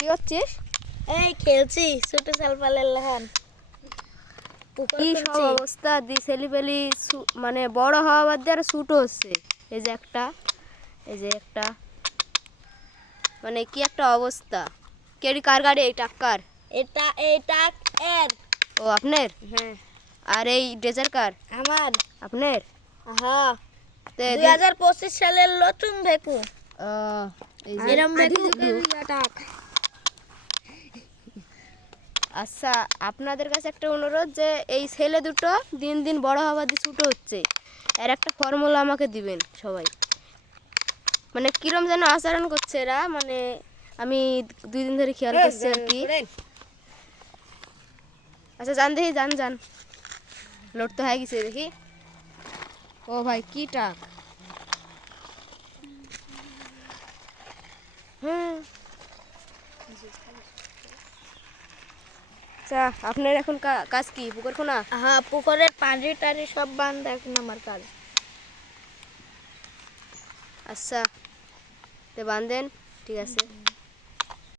কি করছিস? এই খেলছি ছোট সালপালের লাহান কি সব অবস্থা দি ছেলেপেলি মানে বড় হওয়া বাদ দিয়ে আর ছোটো হচ্ছে। এই যে একটা, এই যে একটা, মানে কি একটা অবস্থা। কেডি কার গাড়ি? এই টাক্কার? এটা এর। ও আপনার? হ্যাঁ। আর এই ড্রেজার কার? আমার। আপনার? হ্যাঁ। তে 2025 সালের নতুন ভেকু। এই যে এরম ভেকু আচ্ছা, আপনাদের কাছে একটা অনুরোধ যে এই ছেলে দুটো দিন দিন বড় হওয়ার দিয়ে ছোটো হচ্ছে, এর একটা ফর্মুলা আমাকে দিবেন সবাই। মানে কিরম যেন আচরণ করছে এরা, মানে আমি 2 দিন ধরে খেয়াল করছি আর কি। আচ্ছা যান দেখি, যান লোড তো হয়ে গেছে দেখি। ও ভাই কি টাক! আচ্ছা, আপনার এখন কাজ কি? পুকুর খোনা? হ্যাঁ, পুকুরের পানি টানি সব বান্ধ এখন আমার কাজ। আচ্ছা, তো বান্ধেন, ঠিক আছে।